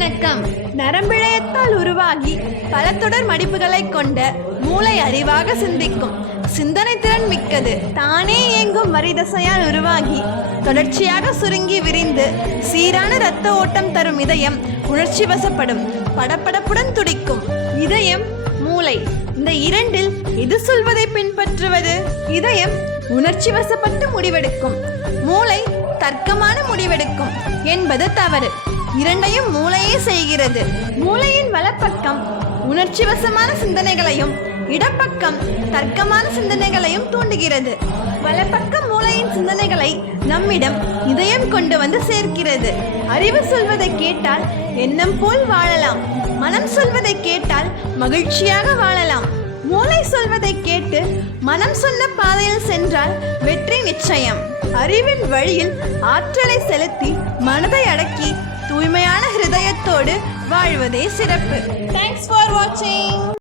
வணக்கம். நரம்பிழையத்தால் உருவாகி பல தொடர் மடிப்புகளை கொண்ட மூளை அறிவாக சிந்திக்கும். சிந்தனை திறன் மிக்கது. தானே இயங்கும் வரிதசையால் உருவாகி தொடர்ச்சியாக சுருங்கி விரிந்து சீரான இரத்த ஓட்டம் தரும் இதயம் உணர்ச்சி வசப்படும். படபடப்புடன் துடிக்கும். இதயம், மூளை, இந்த இரண்டில் எது சொல்வதை பின்பற்றுவது? இதயம் உணர்ச்சி வசப்பட்டு முடிவெடுக்கும், மூளை தர்க்கமான முடிவெடுக்கும் என்பது தவறு. இரண்டையும் மூளையே செய்கிறது. மூளையின் வலப்பக்கம் உணர்ச்சி வசமான சிந்தனைகளையும் இடப்பக்கம் தர்க்கமான சிந்தனைகளையும் தூண்டுகிறது. வலப்பக்கம் மூளையின் சிந்தனைகளை நம்மிடம் இதயம் கொண்டு வந்து சேர்க்கிறது. அறிவு சொல்வதை கேட்டால் எண்ணம் போல் வாழலாம். மனம் சொல்வதை கேட்டால் மகிழ்ச்சியாக வாழலாம். மூளை சொல்வதை கேட்டு மனம் சொன்ன பாதையில் சென்றால் வெற்றி நிச்சயம். அறிவின் வழியில் ஆற்றலை செலுத்தி மனதை அடக்கி தூய்மையான ஹிருதயத்தோடு வாழ்வதே சிறப்பு. தேங்க்ஸ் ஃபார் வாட்சிங்.